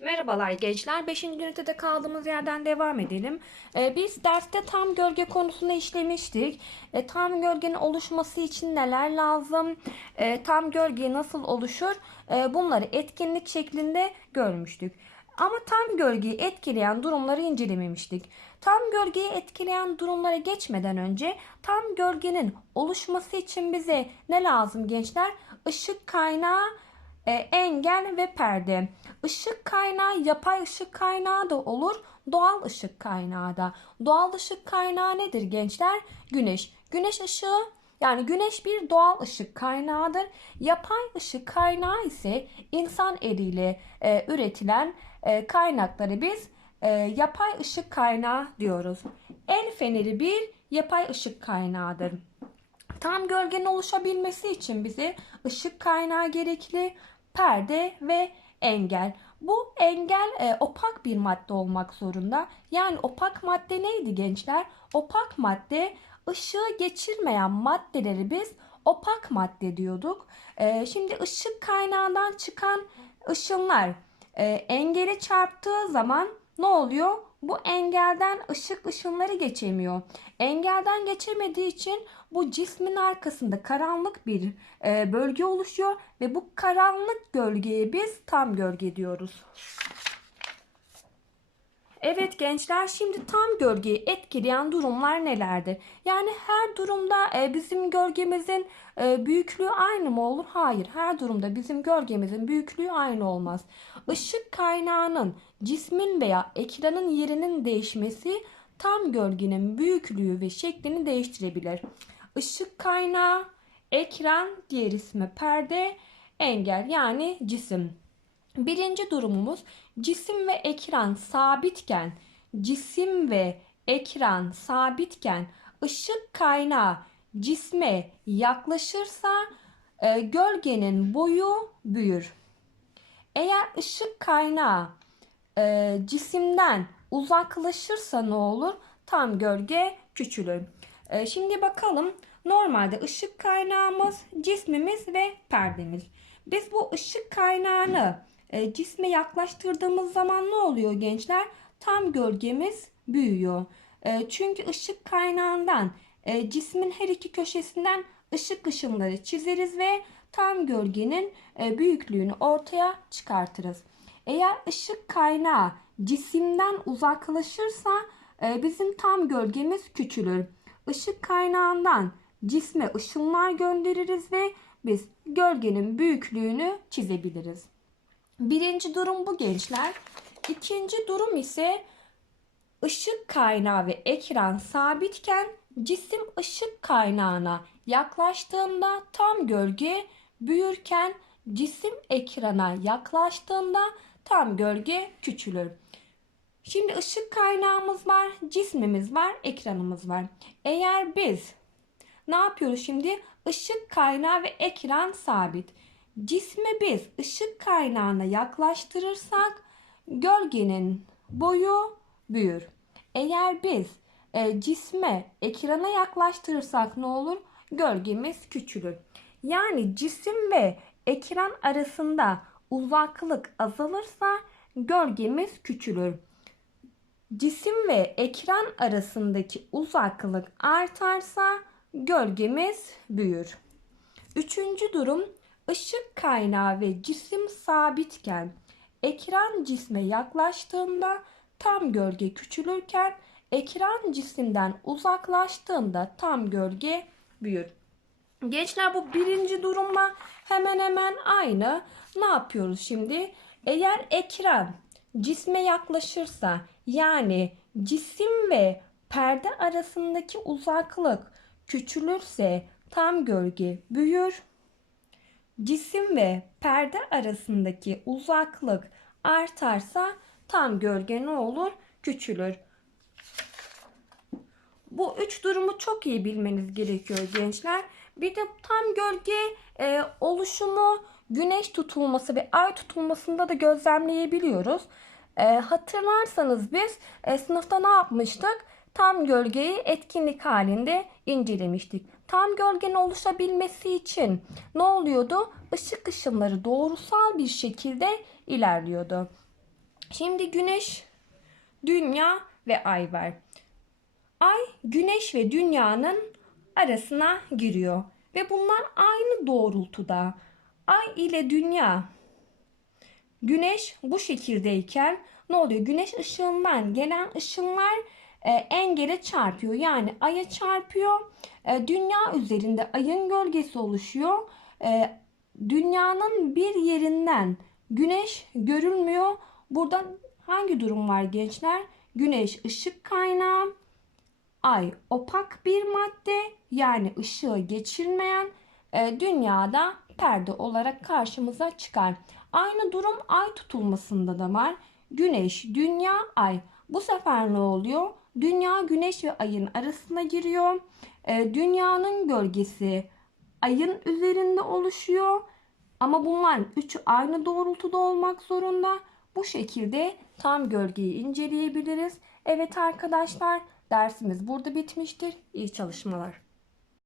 Merhabalar gençler. 5. ünitede kaldığımız yerden devam edelim. Ee, biz derste tam gölge konusunu işlemiştik. Ee, tam gölgenin oluşması için neler lazım? Ee, tam gölge nasıl oluşur? Ee, bunları etkinlik şeklinde görmüştük. Ama tam gölgeyi etkileyen durumları incelememiştik. Tam gölgeyi etkileyen durumlara geçmeden önce tam gölgenin oluşması için bize ne lazım gençler? Işık kaynağı, e, engel ve perde. Işık kaynağı yapay ışık kaynağı da olur, doğal ışık kaynağı da. Doğal ışık kaynağı nedir gençler? Güneş. Güneş ışığı yani güneş bir doğal ışık kaynağıdır. Yapay ışık kaynağı ise insan eliyle e, üretilen e, kaynakları biz e, yapay ışık kaynağı diyoruz. El feneri bir yapay ışık kaynağıdır. Tam gölgenin oluşabilmesi için bize ışık kaynağı gerekli, perde ve engel. Bu engel e, opak bir madde olmak zorunda. Yani opak madde neydi gençler? Opak madde ışığı geçirmeyen maddeleri biz opak madde diyorduk. E, şimdi ışık kaynağından çıkan ışınlar e, engele çarptığı zaman ne oluyor? Bu engelden ışık ışınları geçemiyor. Engelden geçemediği için bu cismin arkasında karanlık bir e, bölge oluşuyor ve bu karanlık gölgeye biz tam gölge diyoruz. Evet gençler şimdi tam gölgeyi etkileyen durumlar nelerdir? Yani her durumda e, bizim gölgemizin e, büyüklüğü aynı mı olur? Hayır. Her durumda bizim gölgemizin büyüklüğü aynı olmaz. Işık kaynağının cismin veya ekranın yerinin değişmesi tam gölgenin büyüklüğü ve şeklini değiştirebilir. Işık kaynağı, ekran, diğer ismi perde, engel yani cisim. Birinci durumumuz cisim ve ekran sabitken, cisim ve ekran sabitken ışık kaynağı cisme yaklaşırsa e, gölgenin boyu büyür. Eğer ışık kaynağı e, cisimden uzaklaşırsa ne olur? Tam gölge küçülür. E, şimdi bakalım normalde ışık kaynağımız, cismimiz ve perdemiz. Biz bu ışık kaynağını e, cisme yaklaştırdığımız zaman ne oluyor gençler? Tam gölgemiz büyüyor. E, çünkü ışık kaynağından e, cismin her iki köşesinden ışık ışınları çizeriz ve tam gölgenin e, büyüklüğünü ortaya çıkartırız. Eğer ışık kaynağı cisimden uzaklaşırsa e, bizim tam gölgemiz küçülür. Işık kaynağından cisme ışınlar göndeririz ve biz gölgenin büyüklüğünü çizebiliriz. Birinci durum bu gençler. İkinci durum ise ışık kaynağı ve ekran sabitken cisim ışık kaynağına yaklaştığında tam gölge büyürken cisim ekrana yaklaştığında tam gölge küçülür. Şimdi ışık kaynağımız var, cismimiz var, ekranımız var. Eğer biz ne yapıyoruz şimdi? Işık kaynağı ve ekran sabit. Cismi biz ışık kaynağına yaklaştırırsak gölgenin boyu büyür. Eğer biz e, cisme ekrana yaklaştırırsak ne olur? Gölgemiz küçülür. Yani cisim ve ekran arasında uzaklık azalırsa gölgemiz küçülür. Cisim ve ekran arasındaki uzaklık artarsa gölgemiz büyür. Üçüncü durum ışık kaynağı ve cisim sabitken ekran cisme yaklaştığında tam gölge küçülürken ekran cisimden uzaklaştığında tam gölge büyür. Gençler bu birinci durumla hemen hemen aynı. Ne yapıyoruz şimdi? Eğer ekran cisme yaklaşırsa yani cisim ve perde arasındaki uzaklık küçülürse tam gölge büyür. Cisim ve perde arasındaki uzaklık artarsa tam gölge ne olur? Küçülür. Bu üç durumu çok iyi bilmeniz gerekiyor gençler. Bir de tam gölge e, oluşumu güneş tutulması ve ay tutulmasında da gözlemleyebiliyoruz. E, hatırlarsanız biz e, sınıfta ne yapmıştık? Tam gölgeyi etkinlik halinde incelemiştik. Tam gölgenin oluşabilmesi için ne oluyordu? Işık ışınları doğrusal bir şekilde ilerliyordu. Şimdi güneş, dünya ve ay var. Ay güneş ve dünyanın arasına giriyor ve bunlar aynı doğrultuda. Ay ile dünya Güneş bu şekildeyken ne oluyor? Güneş ışığından gelen ışınlar engele çarpıyor. Yani aya çarpıyor. E, dünya üzerinde ayın gölgesi oluşuyor. E, dünyanın bir yerinden güneş görülmüyor. Burada hangi durum var gençler? Güneş ışık kaynağı, ay opak bir madde yani ışığı geçirmeyen e, dünyada perde olarak karşımıza çıkar. Aynı durum ay tutulmasında da var. Güneş, dünya, ay. Bu sefer ne oluyor? Dünya güneş ve ayın arasına giriyor. E, dünyanın gölgesi ayın üzerinde oluşuyor. Ama bunlar üçü aynı doğrultuda olmak zorunda. Bu şekilde tam gölgeyi inceleyebiliriz. Evet arkadaşlar dersimiz burada bitmiştir. İyi çalışmalar.